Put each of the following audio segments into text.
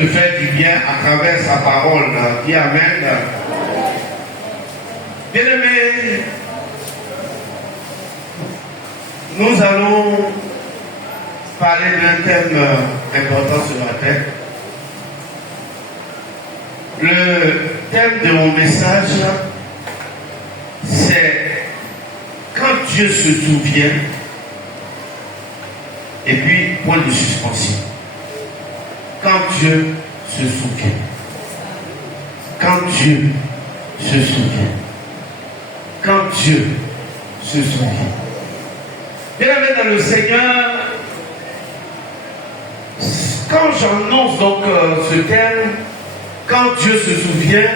te faire du bien à travers sa parole. Dis Amen. Bien-aimés, nous allons parler d'un thème important ce matin. Le thème de mon message, c'est quand Dieu se souvient, et puis point de suspension. Quand Dieu se souvient. Quand Dieu se souvient. Quand Dieu se souvient. Bien-aimés dans le Seigneur, quand j'annonce donc ce thème, quand Dieu se souvient,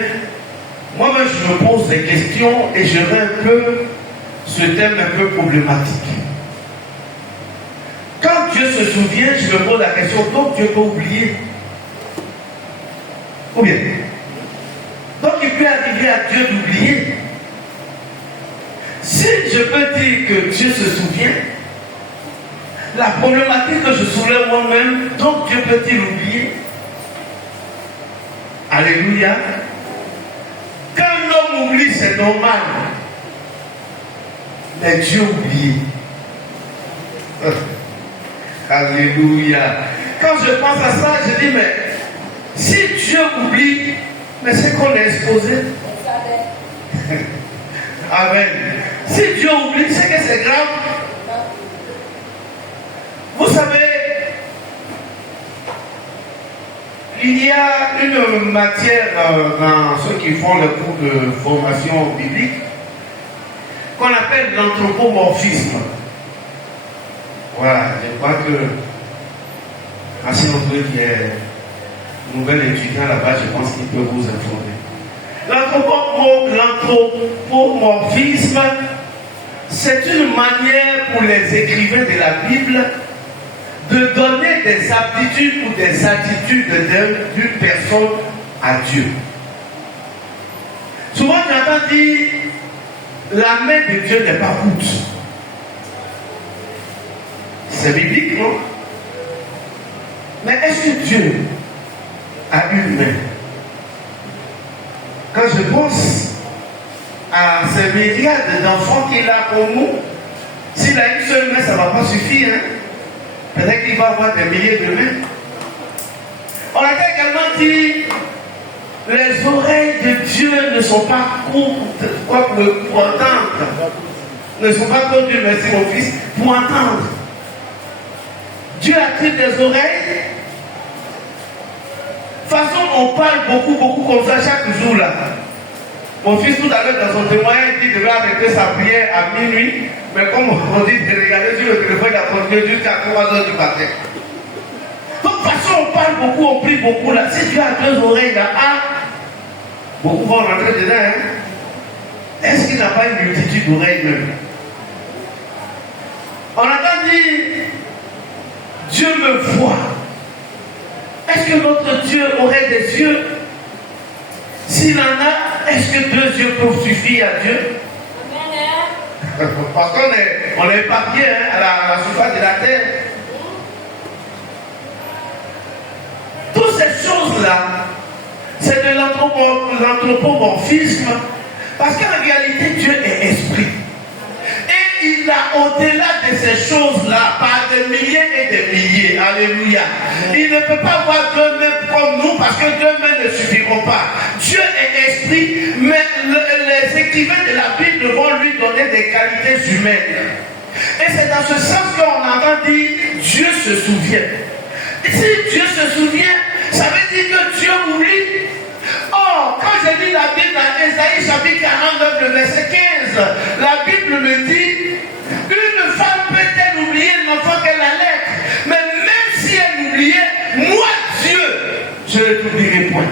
moi-même je me pose des questions et je rends un peu ce thème un peu problématique. Quand Dieu se souvient, je me pose la question, donc Dieu peut oublier? Ou bien? Donc il peut arriver à Dieu d'oublier. Si je peux dire que Dieu se souvient, la problématique que je soulève moi-même, donc Dieu peut-il oublier? Alléluia. Quand l'homme oublie, c'est normal. Mais Dieu oublie. Alléluia. Quand je pense à ça, je dis, mais si Dieu oublie, mais c'est qu'on est exposé. Amen. Si Dieu oublie, c'est que c'est grave. Vous savez, il y a une matière dans ceux qui font le cours de formation biblique qu'on appelle l'anthropomorphisme. Voilà, je crois que Marcel André qui est nouvel étudiant là-bas, je pense qu'il peut vous informer. L'anthropomorphisme, c'est une manière pour les écrivains de la Bible de donner des aptitudes ou des attitudes d'une personne à Dieu. Souvent, j'entends dire la main de Dieu n'est pas courte. C'est biblique, non? Mais est-ce que Dieu a une main? Quand je pense à ces milliards d'enfants qu'il a pour nous, s'il a une seule main, ça ne va pas suffire. Hein? Peut-être qu'il va avoir des milliers de mains. On a également dit les oreilles de Dieu ne sont pas courtes pour entendre. Ne sont pas courtes, merci mon fils, pour entendre. Dieu a-t-il des oreilles? De toute façon, on parle beaucoup comme ça chaque jour là. Mon fils tout à l'heure dans son témoignage, il dit qu'il devait arrêter sa prière à minuit, mais comme on dit de regarder sur le téléphone, il a continué jusqu'à 3h du matin. De toute façon, on parle beaucoup, on prie beaucoup là. Si Dieu a deux oreilles là, beaucoup vont rentrer dedans. Hein? Est-ce qu'il n'a pas une multitude d'oreilles même? On entend dire Dieu me voit. Est-ce que notre Dieu aurait des yeux? S'il en a, est-ce que deux yeux peuvent suffire à Dieu? Parce qu'on est éparpillé à la surface de la terre. Toutes ces choses-là, c'est de l'anthropomorphisme. Parce qu'en réalité, Dieu est esprit. Et il a au-delà de ces choses-là, par des milliers et des milliers. Alléluia. Il ne peut pas avoir deux mains comme nous parce que deux mains ne suffiront pas. Dieu est esprit, mais les écrivains de la Bible vont lui donner des qualités humaines. Et c'est dans ce sens qu'on entend dire Dieu se souvient. Et si Dieu se souvient, ça veut dire que Dieu oublie. Or, quand je lis la Bible dans Ésaïe chapitre 49, le verset 15, la Bible me dit, une femme peut-elle oublier l'enfant qu'elle allait? Mais même si elle oubliait, moi Dieu, je ne t'oublierai point.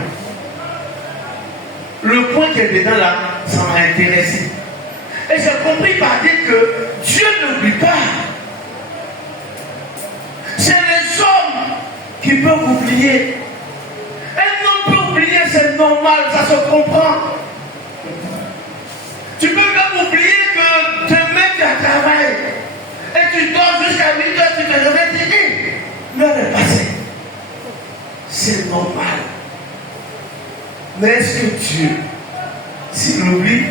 Le point qui est dedans là, ça m'a intéressé. Et j'ai compris par dire que Dieu n'oublie pas. C'est les hommes qui peuvent oublier. Un homme peut oublier, c'est normal, ça se comprend. Tu peux même oublier que demain tu as travail. Et tu dors jusqu'à 8h, tu te réveilles, tu dis, l'heure est passée. c'est normal. Mais est-ce que Dieu, s'il oublie,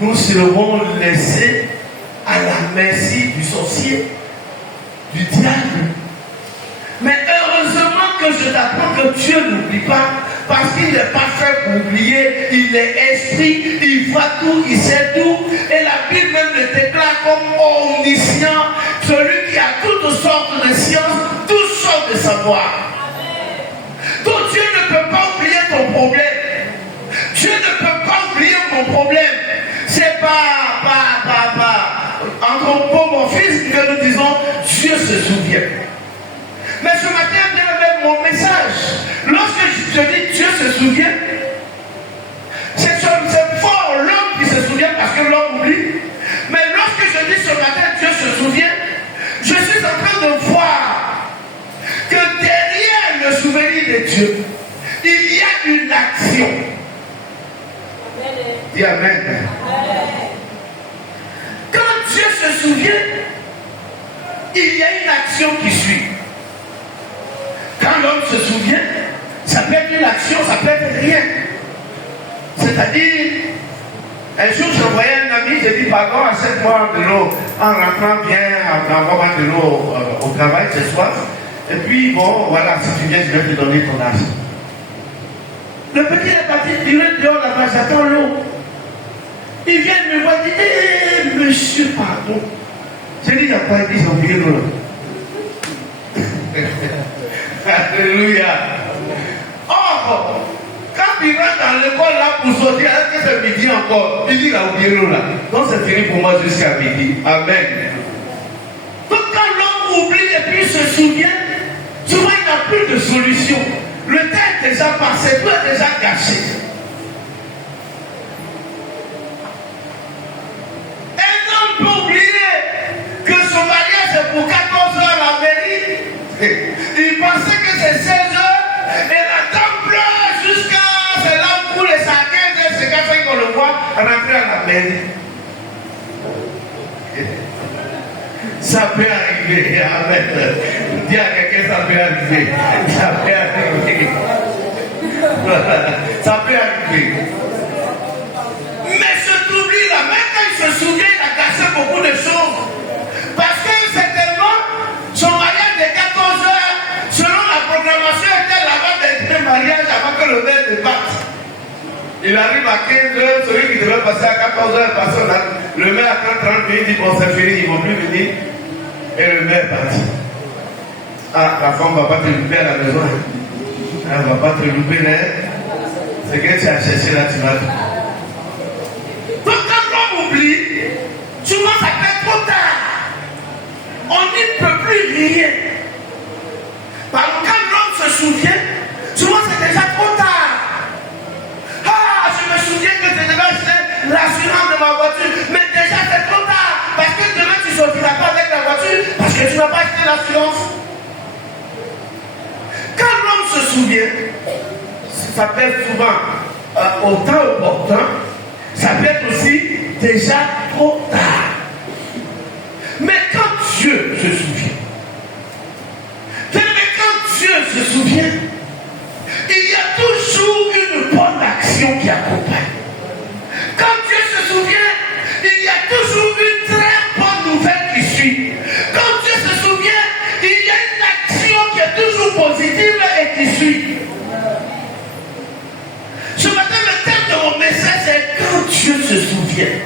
nous serons laissés à la merci du sorcier, du diable? Mais heureusement que je t'apprends que Dieu n'oublie pas, parce qu'il n'est pas fait pour oublier, il est esprit, il voit tout, il sait tout, et la Bible même le déclare comme omniscient, celui qui a toutes sortes de sciences, toutes sortes de savoir. Donc Dieu ne peut pas oublier ton problème. Dieu ne peut pas oublier mon problème. C'est pas entre mon fils que nous disons Dieu se souvient. Mais ce matin, bien avec mon message, lorsque je dis Dieu se souvient, c'est fort l'homme qui se souvient parce que l'homme oublie. Mais lorsque je dis ce matin Dieu se souvient, je suis en train de voir que derrière le souvenir de Dieu, il y a une action. Dis Amen. Quand Dieu se souvient, il y a une action qui suit. Quand l'homme se souvient, ça peut être une action, ça peut être rien. C'est-à-dire, un jour je voyais un ami, j'ai dit pardon, achète-moi de l'eau. En rentrant, viens avoir de l'eau au travail ce soir. Et puis, bon, voilà, si tu viens, je vais te donner ton argent. Le petit est parti tirer dehors là-bas, j'attends l'eau. Il vient me voir, il dit, hé, monsieur, pardon. J'ai dit, il n'y a pas dit, j'ai oublié l'eau. Alléluia. Or, quand il rentre dans l'école là pour sortir, est-ce que c'est midi encore? Il dit, il a oublié l'eau là. Donc c'est fini pour moi jusqu'à midi. Amen. Donc quand l'homme oublie et puis il se souvient, souvent il n'a plus de solution. Le temps est déjà passé, tout est déjà gâché. Un homme peut oublier que son mariage est pour 14 heures à la mairie. Il pensait que c'est 16 heures et la dame pleure jusqu'à c'est là pour les 15 heures, c'est comme ça qu'on le voit rentrer à la mairie. Ça peut arriver, amen. Dis à quelqu'un, ça peut arriver. Ça peut arriver. Ça peut arriver. Mais cet oubli-là, même quand il se souvient, il a cassé beaucoup de choses. Parce que certainement, son mariage de 14 heures, selon la programmation, était là-bas d'un mariage avant que le verre débatte. Il arrive à 15 heures, celui qui devait passer à 14 heures, passe le maire à 30 minutes, il dit bon, c'est fini, ils ne vont plus venir. Et le maire est parti. Ah, la femme ne va pas te louper à la maison. Elle ne va pas te louper là. C'est que tu as cherché là, tu vas. Donc quand l'homme oublie, souvent ça fait trop tard. On n'y peut plus rien. Par contre, quand l'homme se souvient, souvent c'est déjà trop tard. Ah, je me souviens que je devais acheter l'assurance de ma voiture. Mais déjà c'est trop tard. Parce que demain tu ne sortiras pas avec la voiture. Parce que tu n'as pas acheté l'assurance. Quand l'homme se souvient, ça peut être souvent au temps opportun. Ça peut être aussi déjà trop tard. Mais quand Dieu se souvient, quand Dieu se souvient, il y a toujours une bonne action qui accompagne. Quand Dieu se souvient, il y a toujours une très bonne nouvelle qui suit. Quand Dieu se souvient, il y a une action qui est toujours positive et qui suit. Ce matin, le thème de mon message, c'est quand Dieu se souvient.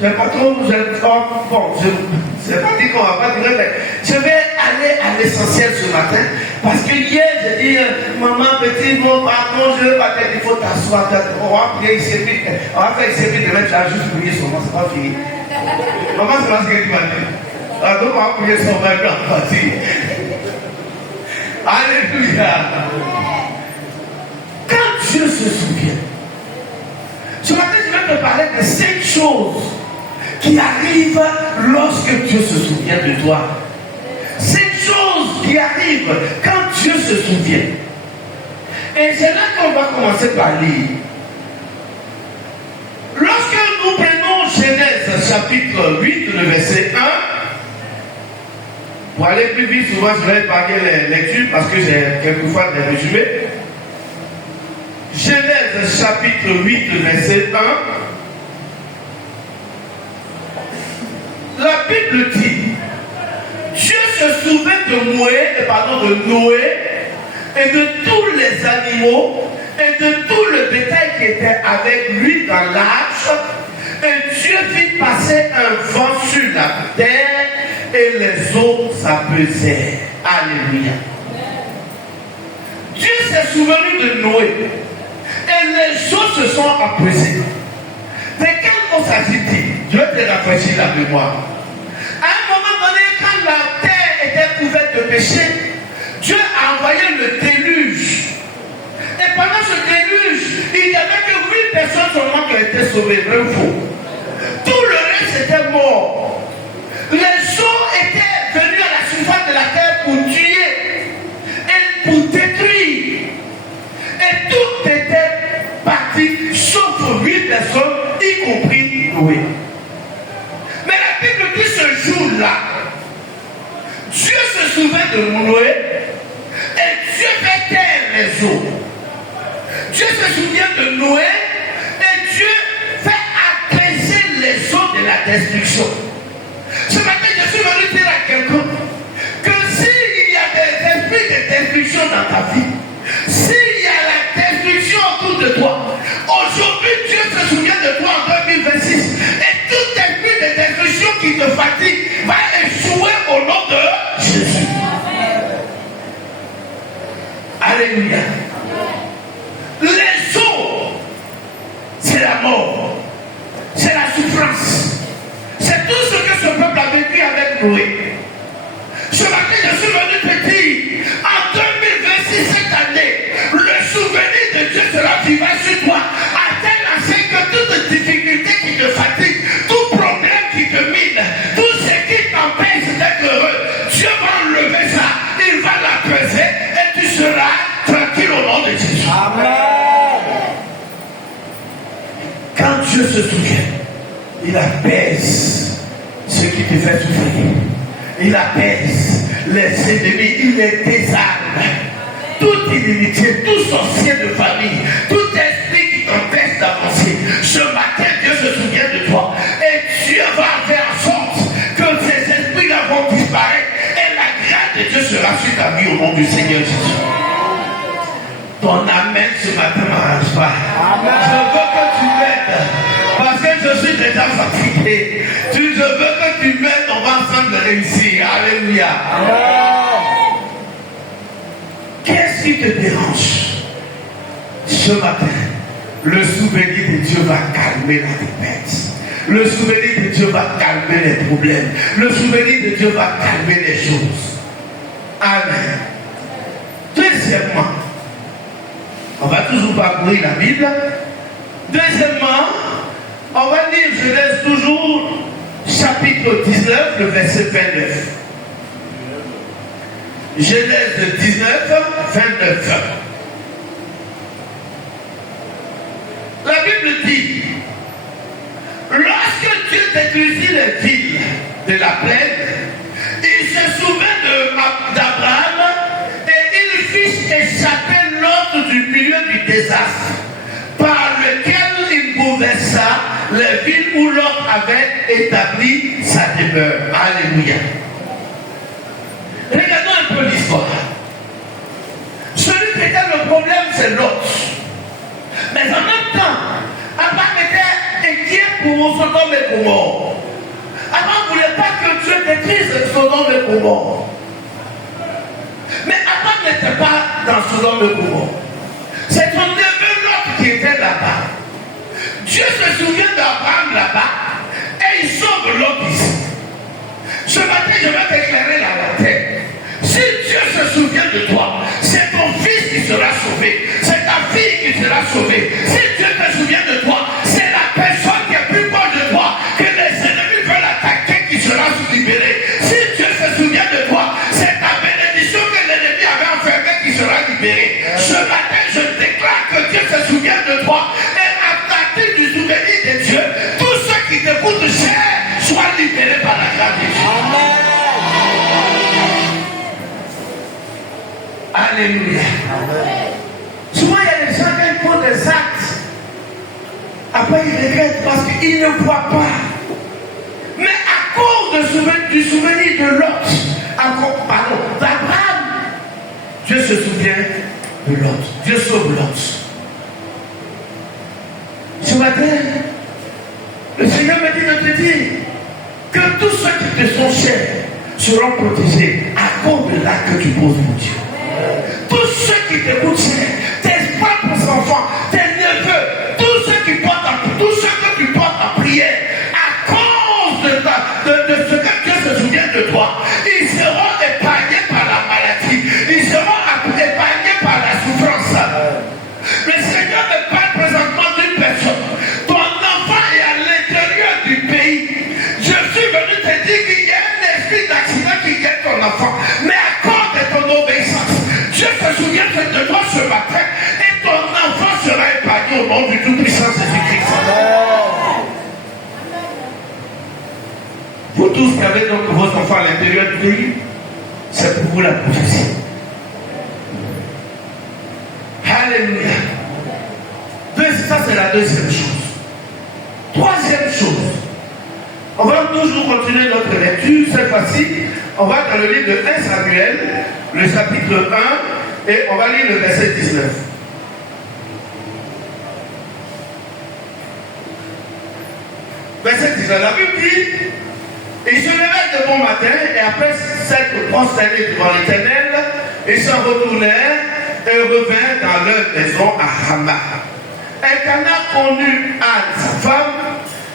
Je ne sais pas trop, bon, je n'ai pas dit qu'on ne va pas dire, mais je vais aller à l'essentiel ce matin. Parce que hier, j'ai dit, maman, petit, mon pardon, je ne veux pas t'aider, il faut t'asseoir. On va prier ici, on va faire ici, puis demain, tu vas juste prier sur moi, c'est pas fini. Maman, c'est pas ce que tu m'as dit. Alors, donc, on va prier sur moi, quand partie. Alléluia. Quand Dieu se souvient, ce matin, je vais te parler de 5 choses qui arrivent lorsque Dieu se souvient de toi. 5 choses qui arrivent quand Dieu se souvient. Et c'est là qu'on va commencer par lire. Lorsque nous prenons Genèse chapitre 8, le verset 1, Pour aller plus vite, souvent je vais épargner les lectures parce que j'ai quelquefois des résumés. Genèse chapitre 8, verset 1. La Bible dit, Dieu se souvint de Noé et de tous les animaux et de tout le bétail qui était avec lui dans l'arche. Et Dieu fit passer un vent sur la terre et les eaux s'apaisèrent. Alléluia. Dieu s'est souvenu de Noé et les eaux se sont apaisées. De quelle eau s'agit-il? Je vais te rafraîchir la mémoire. À un moment donné, quand la terre était couverte de péché, Dieu a envoyé le déluge. Et pendant ce déluge, il n'y avait que 8 personnes seulement qui ont été sauvées, vrai ou faux? Tout le reste était mort. Les eaux étaient venues à la surface de la terre pour tuer et pour détruire. Et tout était parti, sauf 8 personnes, y compris Noé. Mais la Bible dit ce jour-là, Dieu se souvint de Noé et Dieu fait taire les eaux. Dieu se souvient de Noé et Dieu fait apaiser les eaux de la destruction. Ce matin, je suis venu dire à quelqu'un que s'il y a des esprits de destruction dans ta vie, s'il y a la destruction autour de toi, aujourd'hui Dieu se souvient de toi en 2026 et tout esprit de destruction qui te fatigue va échouer au nom de Jésus. Alléluia. Les eaux, c'est la mort, c'est la souffrance, c'est tout ce que ce peuple a vécu avec Noé. Ce matin, je suis venu te dire, en 2026, cette année, le souvenir de Dieu sera vivant sur toi, à tel enseigne que toute difficulté qui te fatigue, tout problème qui te mine, tout ce qui t'empêche d'être heureux, Dieu va enlever ça, il va l'apaiser et tu seras tranquille au nom de Jésus. Amen. Quand Dieu se souvient, il apaise ce qui te fait souffrir. Il apaise les ennemis, il les désarme. Toute inimitié, tout sorcier de famille, tout esprit qui t'empêche d'avancer. Ce matin, Dieu se souvient de toi. Et Dieu va faire en sorte que ces esprits-là vont disparaître. Et la grâce de Dieu sera sur ta vie au nom du Seigneur Jésus. Ton amen ce matin ne m'arrange pas. Amen. Je veux que tu m'aides. Parce que je suis déjà fatigué. Je veux que tu m'aides, on va ensemble réussir. Alléluia. Amen. Qu'est-ce qui te dérange? Ce matin, le souvenir de Dieu va calmer la tempête. Le souvenir de Dieu va calmer les problèmes. Le souvenir de Dieu va calmer les choses. Amen. Deuxièmement, on va toujours parcourir la Bible. Deuxièmement, on va lire Genèse toujours, chapitre 19, le verset 29. Genèse 19, 29. La Bible dit, lorsque Dieu détruisit les villes de la plaine, il se souvint d'Abraham et il fit échapper l'autre du milieu du désastre, par lequel il bouleversa les villes où l'autre avait établi sa demeure. Alléluia. Regardons un peu l'histoire. Celui qui était le problème, c'est l'autre. Mais en même temps, Abraham était inquiet pour Sodome et Gomorrhe. Abraham ne voulait pas que Dieu détruise Sodome et Gomorrhe. Mais Abraham n'était pas dans Sodome et Gomorrhe. C'est son neveu Lot qui était là-bas. Dieu se souvient d'Abraham là-bas et il sauve Lot ici. Ce matin, je vais t'éclairer la tête. Si Dieu se souvient de toi, c'est ton fils qui sera sauvé. C'est ta fille qui sera sauvée. Si Dieu se souvient de toi, c'est la personne qui est plus proche de toi que les ennemis veulent attaquer qui sera libérée. Si Dieu se souvient de toi, c'est ta bénédiction que l'ennemi avait enfermée qui sera libérée. Ce matin, je déclare que Dieu se souvient de toi et à partir du souvenir de Dieu, tous ceux qui te coûtent cher soient libérés par la grâce de Dieu. Amen. Alléluia. Souvent, il y a des gens qui font des actes. Après, ils regrettent parce qu'ils ne voient pas. Mais à cause du souvenir de Lot, d'Abraham, Dieu se souvient de Lot. Dieu sauve Lot. Ce matin, le Seigneur me dit de te dire que tous ceux qui te sont chers seront protégés à cause de l'acte que tu poses pour Dieu. Tous ceux qui te coûtent cher, tes propres enfants, tes neveux, tous ceux que tu portes en prière, à cause de ce que Dieu se souvient de toi, ils seront épargnés par la maladie, ils seront épargnés par la souffrance. Le Seigneur me parle présentement d'une personne. Ton enfant est à l'intérieur du pays. Je suis venu te dire qu'il y a un esprit d'accident qui guette ton enfant. Mais à cause de ton obéissance, Dieu se souvient de toi ce matin et ton enfant sera épargné au nom du Tout-Puissant Jésus-Christ. Vous tous qui avez donc vos enfants à l'intérieur du pays, c'est pour vous la prophétie. Alléluia. Ça, c'est la deuxième chose. Troisième chose. On va toujours continuer notre lecture. Cette fois-ci, on va dans le livre de 1 Samuel, le chapitre 1, et on va lire le verset 19. Verset 19. La Bible dit, il se levait de bon matin, et après s'être prosterné devant l'Éternel, ils s'en retournèrent et revinrent dans leur maison à Rama. Elkana connut Anne, sa femme,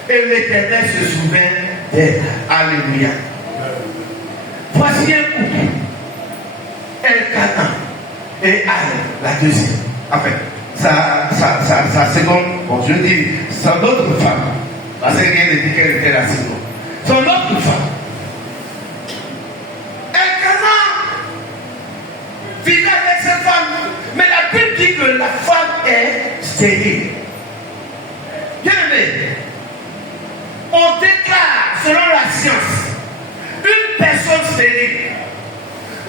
et l'Éternel se souvint d'elle. Alléluia. Voici un couple. Elkana et Anne, la deuxième. Enfin, sa seconde, bon, je dis, son autre femme. Parce qu'il vient de dire qu'elle était la seconde. Son autre femme. Elkana vivait avec cette femme. Mais la Bible dit que la femme est stérile. Bien aimé, on déclare, selon la science, une personne stérile.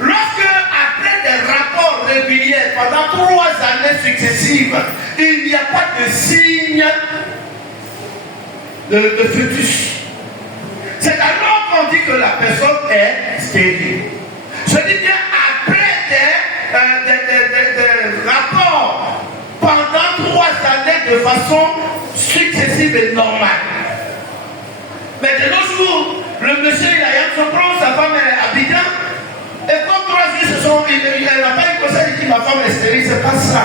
Lorsque, après des rapports réguliers, pendant 3 années successives, il n'y a pas de signe de fœtus. C'est alors qu'on dit que la personne est stérile. Je dis bien après des rapports pendant 3 années de façon successive et normale. Mais de nos jours, le monsieur il a son plan, sa femme est Abidjan, et comme 3 jours il n'a pas eu conseil, il dit ma femme est stérile, c'est pas ça.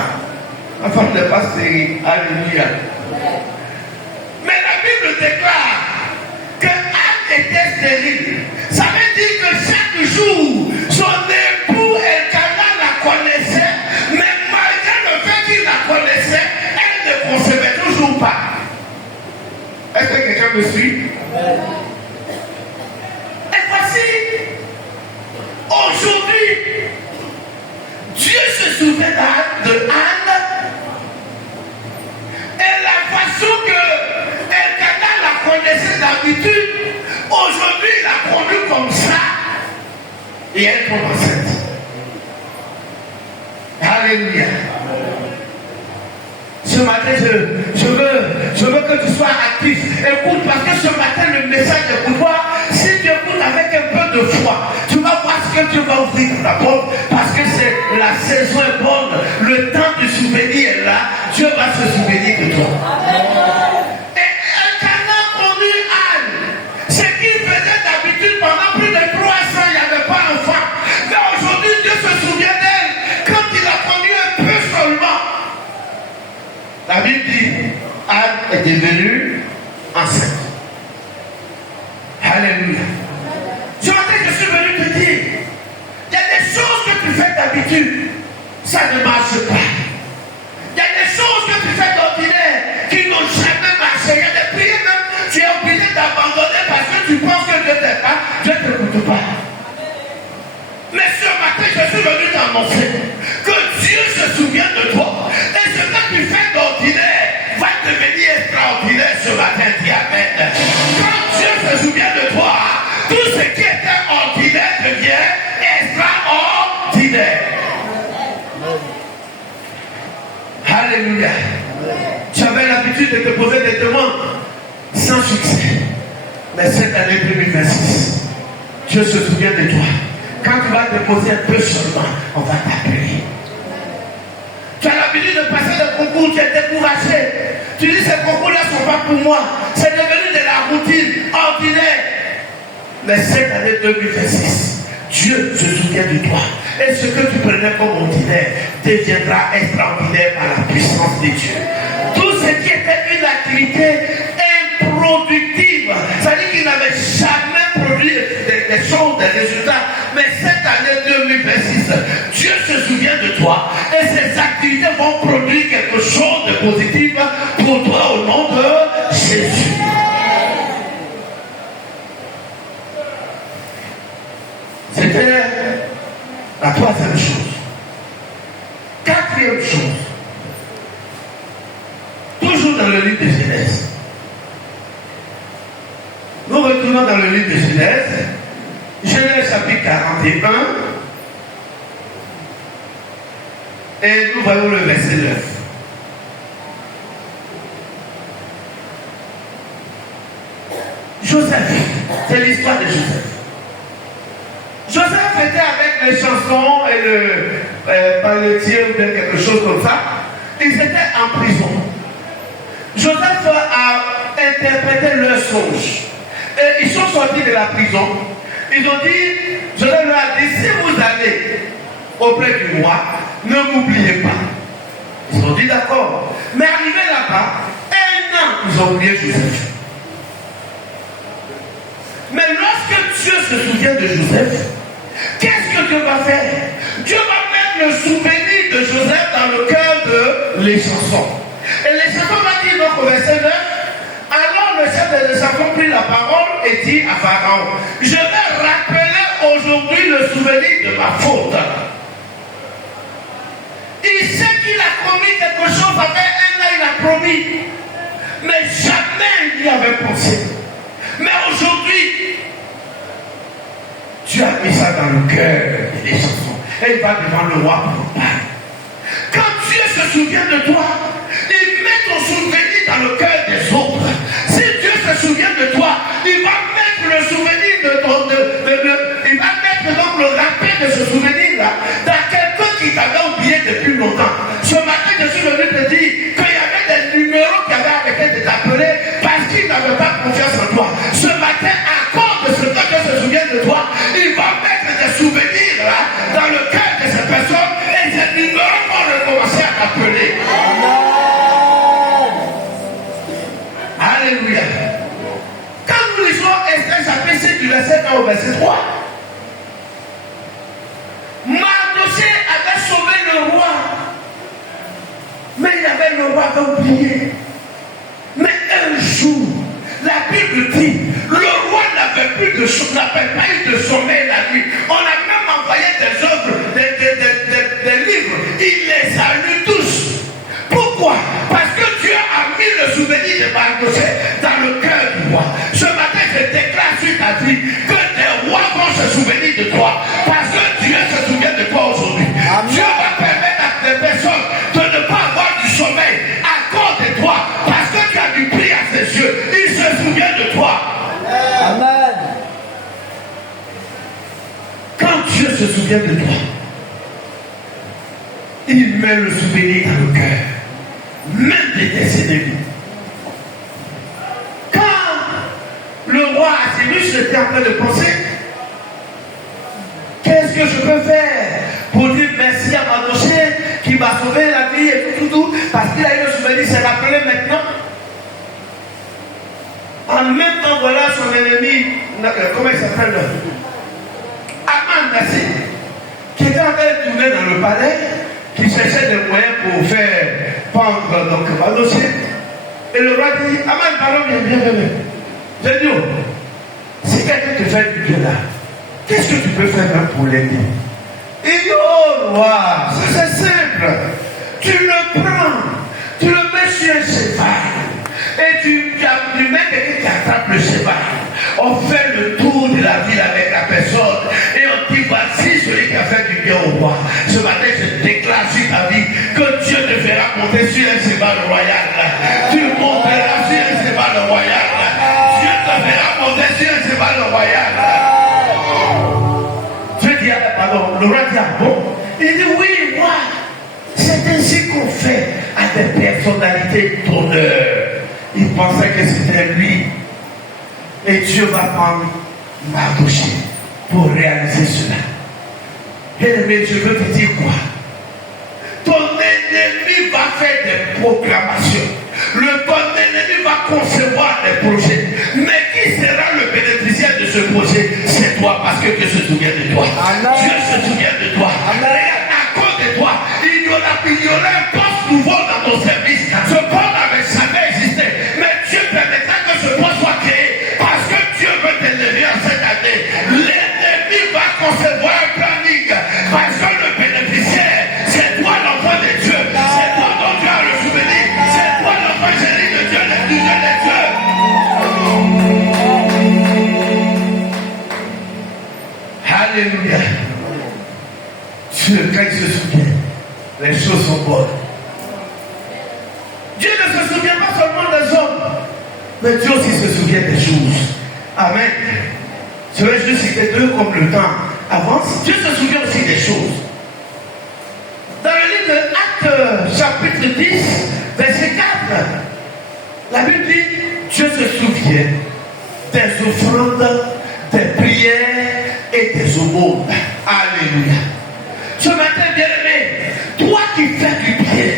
Ma femme n'est pas stérile. Alléluia. Mais la Bible déclare que Anne était stérile. Ça veut dire que chaque jour, son époux Elkana la connaissait, mais malgré le fait qu'il la connaissait, elle ne concevait toujours pas. Est-ce que quelqu'un me suit? Et voici, aujourd'hui, Dieu se souvient de Anne et la façon que Elkana la connaissait d'habitude, aujourd'hui il l'a connue comme ça et elle tombe enceinte. Alléluia. Ce matin, je veux que tu sois actif. Écoute, parce que ce matin, le message est pour toi. Si tu écoutes avec un peu de foi, tu vas voir ce que Dieu va ouvrir ta porte. Parce que c'est la saison est bonne. Le temps du souvenir est là. Dieu va se souvenir de toi. Et Elkana connut Anne. Ce qu'il faisait d'habitude pendant plus de 300, il n'y avait pas d'enfant. Mais aujourd'hui, Dieu se souvient d'elle. Quand il a connu un peu seulement. La Bible dit, Anne est devenue enceinte. Alléluia. Ce matin, je suis venu te dire, il y a des choses que tu fais d'habitude, ça ne marche pas. Il y a des choses que tu fais d'ordinaire qui n'ont jamais marché. Il y a des prières même, tu es obligé d'abandonner parce que tu penses que Dieu t'aime pas, Dieu ne t'écoute pas. Mais ce matin, je suis venu t'annoncer que Dieu se souvient de toi. Et ce que tu fais d'ordinaire va devenir extraordinaire ce matin. Dis amen. Quand Dieu se souvient de toi, tout ce qui était ordinaire devient extraordinaire. Alléluia. Tu avais l'habitude de te poser des demandes sans succès. Mais cette année 2026, Dieu se souvient de toi. Quand tu vas te poser un peu seulement, on va t'appeler. Tu as l'habitude de passer des concours, tu es découragé. Tu dis ces concours-là ne sont pas pour moi. C'est devenu de la routine ordinaire. Mais cette année 2026, Dieu se souvient de toi. Et ce que tu prenais comme ordinaire deviendra extraordinaire par la puissance de Dieu. Tout ce qui était une activité improductive, c'est-à-dire qu'il n'avait jamais produit des choses, des résultats. Mais cette année 2026, Dieu se souvient de toi et ces activités vont produire quelque chose de positif pour toi au nom de Jésus. C'était la troisième chose. Quatrième chose. Toujours dans le livre de Genèse. Nous retournons dans le livre de Genèse. Genèse chapitre 41. Et nous voyons le verset 9. Joseph. C'est l'histoire de Joseph. Joseph était avec les chansons et le paletier ou bien quelque chose comme ça. Ils étaient en prison. Joseph a interprété leur songe. Et ils sont sortis de la prison. Ils ont dit, Joseph leur a dit, si vous allez auprès du roi, ne m'oubliez pas. Ils ont dit d'accord. Mais arrivé là-bas, un an, ils ont oublié Joseph. Mais lorsque Dieu se souvient de Joseph, qu'est-ce que Dieu va faire? Dieu va mettre le souvenir de Joseph dans le cœur de les chansons. Et les chansons va dire donc au verset 9, alors le chef des chansons prit la parole et dit à Pharaon, je vais rappeler aujourd'hui le souvenir de ma faute. Il sait qu'il a promis quelque chose, après un an il a promis, mais jamais il n'y avait pensé. Mais aujourd'hui, tu as mis ça dans le cœur des chansons. Et il va devant le roi pour parler. Quand Dieu se souvient de toi, il met ton souvenir dans le cœur des autres. Si Dieu se souvient de toi, il va mettre le souvenir il va mettre donc le rappel de ce souvenir-là dans quelqu'un qui t'avait oublié depuis longtemps. Ce matin, je suis venu te dire qu'il y avait des numéros qui avaient arrêté de t'appeler parce qu'ils n'avaient pas confiance en toi. Ce matin, à cause de ce que Dieu se souvient de toi, il va mettre des souvenirs là dans le cœur de ces personnes et ces numéros vont recommencer à t'appeler. Alléluia. Quand nous lisons Esther chapitre 6 du verset 1 au verset 3, Mardochée avait sauvé le roi, mais il avait le roi oublié. Mais un jour, la Bible dit, le roi n'avait pas eu de sommeil la nuit. On a même envoyé des œuvres, des livres. Il les a lus tous. Pourquoi? Parce que Dieu a mis le souvenir de Mardochée dans le cœur du roi. Ce matin, je déclare sur ta vie que des rois vont se souvenir de toi. Parce que Dieu se souvient de toi aujourd'hui. Dieu va permettre à des personnes de ne pas avoir du sommeil à cause de toi. Parce que tu as du prix à ses yeux. Il se souvient de toi. Amen. Quand Dieu se souvient de toi, il met le souvenir dans le cœur, même de tes ennemis. Quand le roi Assyrus était en train de penser, qu'est-ce que je peux faire pour dire merci à Mardochée qui m'a sauvé la vie et tout, parce qu'il a eu le souvenir, s'est rappelé maintenant. En même temps, voilà son ennemi, comment il s'appelle, Aman, qui était en train de tourner dans le palais, qui cherchait des moyens pour faire pendre donc Mardochée. Et le roi dit, Aman, pardon, viens. J'ai dit, si quelqu'un te fait du bien là, qu'est-ce que tu peux faire même pour l'aider? Il dit, oh roi, c'est simple. Tu le prends, tu le mets sur un cheval. Et tu mets quelqu'un qui attrape le cheval. On fait le tour de la ville avec la personne. Et on dit, voici celui qui a fait du bien au roi. Ce matin, je déclare sur ta vie que Dieu te fera monter sur royal. Tu monteras sur un cheval royal. Dieu te fera monter sur un cheval royal. Dieu dit, pardon, le roi dit, ah bon? Il dit, oui, moi, c'est ainsi qu'on fait à des personnalités d'honneur. Il pensait que c'était lui. Et Dieu va prendre Mardochée pour réaliser cela. Bien-aimé, je veux te dire quoi? Ton ennemi va faire des proclamations. Ton ennemi va concevoir des projets. Mais qui sera le bénéficiaire de ce projet? C'est toi, parce que Dieu se souvient de toi. Amen. Dieu se souvient de toi. Regarde, à cause de toi, il y aura un poste nouveau dans ton service. Ce poste n'avait jamais existé. Mais Dieu permettra que ce poste soit créé. Parce que Dieu veut t'élever en cette année. L'ennemi va concevoir un planning. Parce que le bénéficiaire, c'est toi l'enfant de Dieu. C'est toi dont Dieu a le souvenir. C'est toi l'enfant chéri de Dieu, le Dieu des dieux. Alléluia. Dieu, quand il se souvient, les choses sont bonnes. Dieu ne se souvient pas seulement des hommes, mais Dieu aussi se souvient des choses. Amen. Je vais juste citer deux comme le temps avance. Dieu se souvient aussi des choses. Dans le livre de Actes, chapitre 10, verset 4, la Bible dit, Dieu se souvient des offrandes, des prières et des aumônes. Alléluia. Ce matin, bien-aimé, toi qui fais du bien,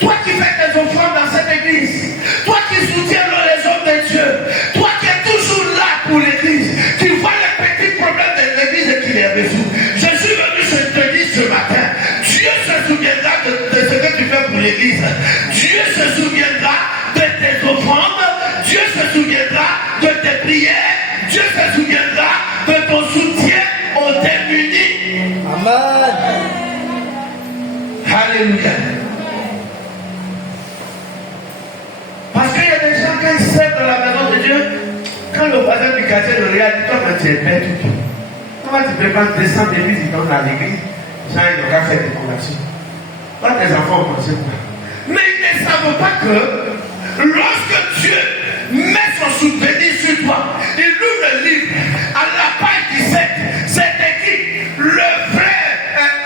toi qui fais des offrandes dans cette église, toi qui soutiens les hommes de Dieu, toi qui es toujours là pour l'église, qui vois les petits problèmes de l'église et qui les résout. Je suis venu te dire ce matin, Dieu se souviendra de ce que tu fais pour l'église. Dieu se souviendra de tes offrandes, Dieu se souviendra de tes prières, Dieu se souviendra de ton soutien aux démunis. Amen. Alléluia. Parce qu'il y a des gens qui servent dans la maison de Dieu, quand le voisin du quartier le regarde, toi, tu es bête tout. Comment tu peux prendre 200 débits, ils donnent à l'église, les gens, ils n'ont qu'à faire des conversions. Quand tes enfants ont pensé quoi? Mais ils ne savent pas que lorsque Dieu met son souvenir sur toi, il ouvre le livre, à la page 17, c'est écrit, le frère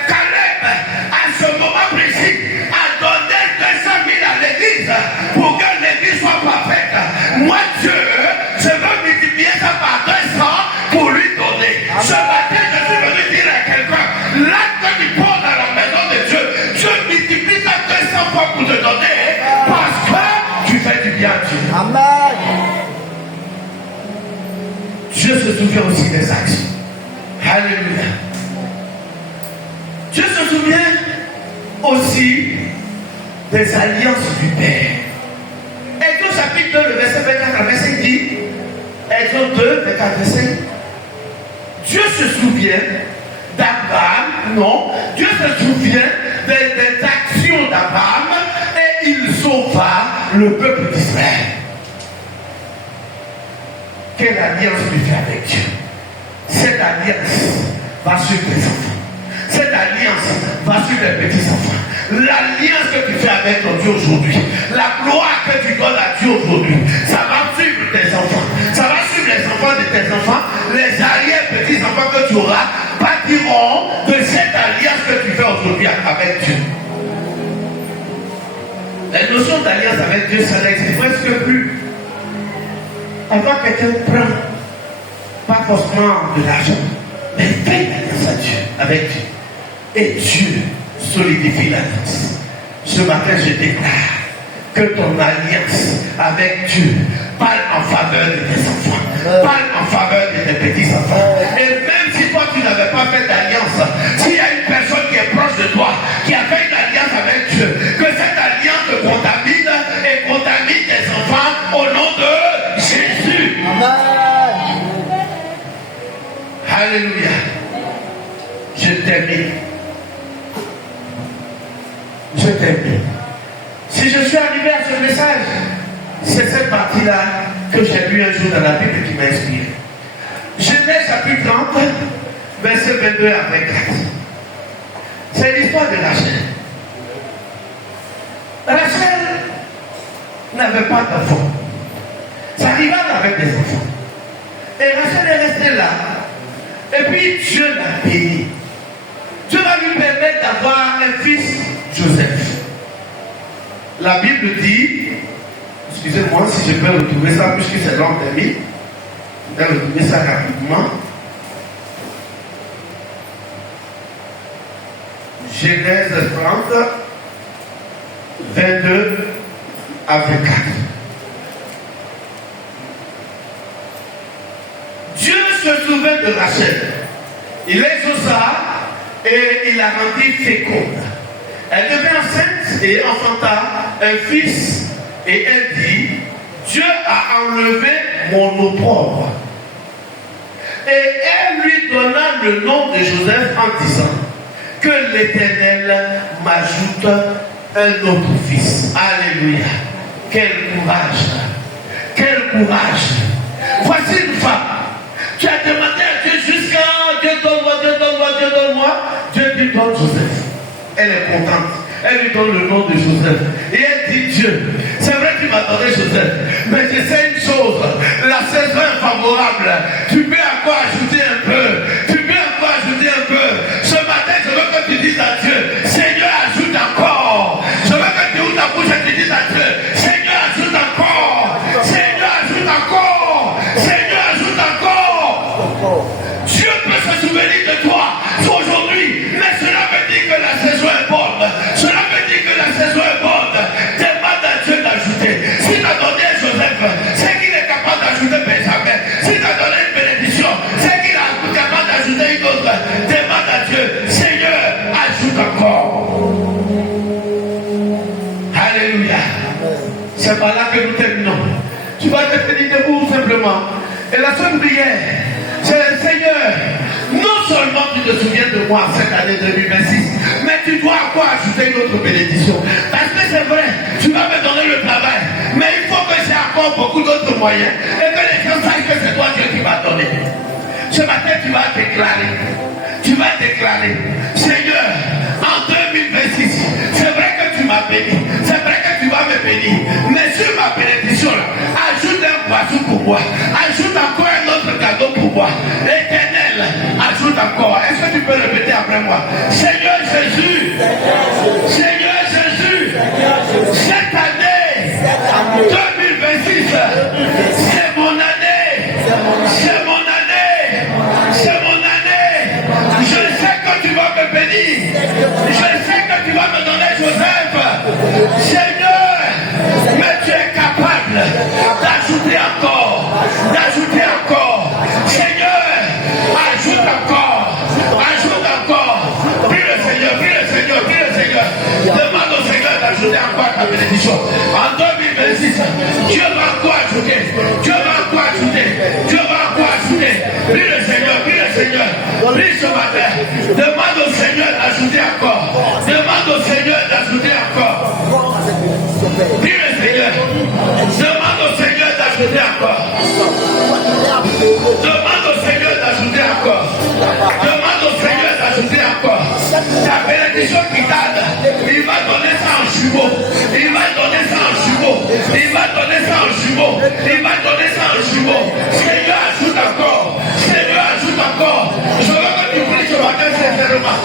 Caleb, à ce moment précis, a donné 200 000 à l'église pour que l'église soit parfaite. Moi, Dieu, je veux multiplier ça par 200 pour lui donner. Ce matin, je suis venu dire à quelqu'un, l'acte que tu poses dans la maison de Dieu, Dieu multiplie ça 200 fois pour te donner, parce que tu fais du bien à Dieu. Amen. Dieu se souvient aussi des actions. Alléluia. Dieu se souvient aussi des alliances du Père. Exode chapitre 2, le verset 24 à 25 dit, Exode 2, 24 à 25, Dieu se souvient d'Abraham, non, Dieu se souvient des actions d'Abraham et il sauva le peuple d'Israël. Quelle alliance tu fais avec Dieu? Cette alliance va sur tes enfants. Cette alliance va sur tes petits-enfants. L'alliance que tu fais avec ton Dieu aujourd'hui, la gloire que tu donnes à Dieu aujourd'hui, ça va suivre tes enfants. Ça va suivre les enfants de tes enfants. Les arrière-petits-enfants que tu auras bâtiront de cette alliance que tu fais aujourd'hui avec Dieu. La notion d'alliance avec Dieu, ça n'existe presque plus. Avant quelqu'un prend, pas forcément de l'argent, mais il paye l'alliance à Dieu, avec Dieu. Et Dieu solidifie l'alliance. Ce matin, je déclare que ton alliance avec Dieu parle en faveur de tes enfants, parle en faveur de tes petits-enfants. Et même si toi, tu n'avais pas fait d'alliance, s'il y a une personne qui est proche de toi, qui a fait une alliance avec Dieu, que cette alliance te contamine et contamine tes enfants au nom de Jésus. Amen. Alléluia. Je termine. Je termine. Si je suis arrivé à ce message, c'est cette partie-là que j'ai lu un jour dans la Bible qui m'a inspiré. Genèse chapitre 30, verset 22 à 24. C'est l'histoire de Rachel. Rachel n'avait pas d'enfant. Ça arriva avec des enfants. Et Rachel est restée là. Et puis Dieu l'a béni. Dieu va lui permettre d'avoir un fils, Joseph. La Bible dit, excusez-moi si je peux retrouver ça, puisque c'est long terminé. Je vais retrouver ça rapidement. Genèse 30, 22 à 24. Dieu se souvint de Rachel. Il exauça et il la rendit féconde. Elle devint enceinte et enfanta un fils et elle dit, Dieu a enlevé mon opprobre. Et elle lui donna le nom de Joseph en disant, que l'Éternel m'ajoute un autre fils. Alléluia. Quel courage. Quel courage. Voici une femme. Tu as demandé à Dieu jusqu'à Dieu donne-moi, Dieu donne-moi, Dieu donne-moi. Dieu lui donne Joseph. Elle est contente. Elle lui donne le nom de Joseph. Et elle dit Dieu, c'est vrai qu'il m'a donné Joseph. Mais je sais une chose, la saison est favorable. Tu peux encore ajouter un peu. Tu peux encore ajouter un peu. Ce matin, je veux que tu dises à Dieu, Seigneur, ajoute encore. Je veux que tu ouvres ta bouche et tu dises à Dieu, Seigneur, ajoute encore. Seigneur, ajoute encore. Seigneur, ajoute encore. Dieu peut se souvenir de toi aujourd'hui, mais cela veut dire que la saison est bonne. Cela veut dire que la saison est bonne. Demande à Dieu d'ajouter. Si tu as donné Joseph, c'est qu'il est capable d'ajouter Benjamin. Si tu as donné une bénédiction, c'est qu'il est capable d'ajouter une autre. Demande à Dieu, Seigneur, ajoute encore. Alléluia. C'est par là que nous terminons. Tu vas te tenir debout simplement. Et la seule prière, c'est Seigneur, non seulement tu te souviens de moi cette année 2026, mais tu dois encore ajouter une autre bénédiction. Parce que c'est vrai, tu vas me donner le travail, mais il faut que j'ai encore beaucoup d'autres moyens et que les gens sachent que c'est toi Dieu qui m'a donné. Ce matin, tu vas déclarer, Seigneur, en 2026, c'est vrai que tu m'as béni, c'est vrai que tu vas me bénir, mais sur ma bénédiction, ajoute un poisson pour moi, ajoute encore un autre cadeau pour moi. Éternel, ajoute encore. Est-ce que tu peux répéter après moi? Seigneur Jésus, Seigneur Jésus, cette année 2026, c'est mon année, c'est mon année, c'est mon année. Je sais que tu vas me bénir, je sais que tu vas me donner Joseph. Seigneur, mais tu es capable d'ajouter encore, d'ajouter encore. Seigneur, ajoute encore, ajoute encore. Prie le Seigneur, prie le Seigneur, prie le Seigneur. Demande au Seigneur d'ajouter encore ta bénédiction. En 2026, Dieu va encore ajouter, Dieu va encore ajouter, Dieu va encore ajouter. Prie le Seigneur, prie le Seigneur. Prie ce matin. Demande au Seigneur d'ajouter encore. Demande au Seigneur d'ajouter encore. Prie le Seigneur. Demande au Seigneur d'ajouter encore. Demande au Seigneur d'ajouter encore. Demande au Seigneur d'ajouter encore. Ta bénédiction qui tarde, il va donner ça en jumeau. Il va donner ça en jumeau. Il va donner ça en jumeau. Il va donner ça en jumeau. Seigneur, ajoute encore. Seigneur, ajoute encore. Je veux que tu pries ce matin sincèrement.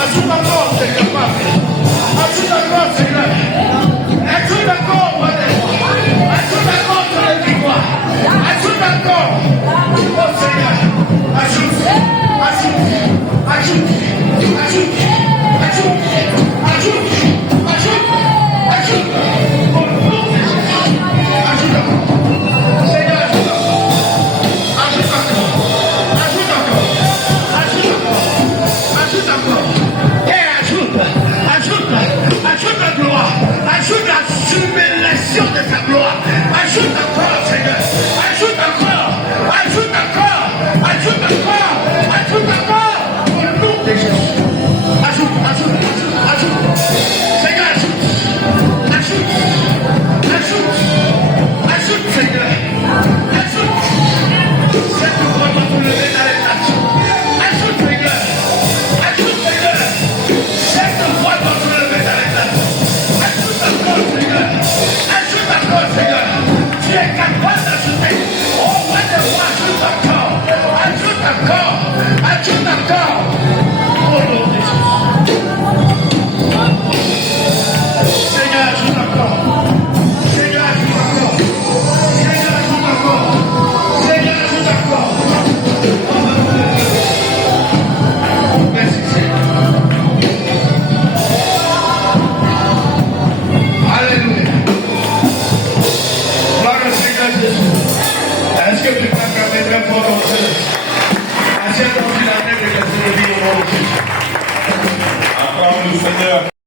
Ajoute encore, Seigneur, Papa. Ajoute encore, Seigneur. Ajoute encore, mon Dieu. Ajoute encore sur les victoires. Ajoute encore. Oh Seigneur. Ajoute. Ajoute. Ajoute. Ajoute. Ajoute. Ajoute. Ajoute. Ajoute. Au nom de Jésus. Ajoute encore. Seigneur, ajoute encore. Ajoute encore. Ajoute encore. Ajoute encore. Ajoute encore. Et ajoute. Ajoute. Ajoute la gloire. Ajoute la sublimation de ta gloire. Ajoute encore, Seigneur. Ajoute encore. Ajoute encore. Ajoute encore. Ajoute encore. Au nom de Jésus. Ajoute, ajoute, ajoute, ajoute. Seigneur, ajoute. Ajoute. Ajoute. Ajoute, Seigneur. Ajoute. Cette voix va te lever dans les nations. Ajoute, Seigneur. Ajoute, Seigneur. Cette voix va te lever dans les nations. Ajoute encore, Seigneur. Ajoute encore, Seigneur. Tu es capable d'ajouter. Oh, moi de moi, ajoute encore. Ajoute encore. Ajoute encore. Au nom de Jésus. Seigneur, ajoute encore. Seigneur, ajoute encore. Seigneur, ajoute encore. Seigneur, ajoute encore. Merci, Seigneur. Alléluia. Gloire au Seigneur Jésus. Est-ce que tu peux acclamer très fort ton Dieu? Achète-toi la tête et laisse-le dire au nom de Jésus. Acclame le Seigneur.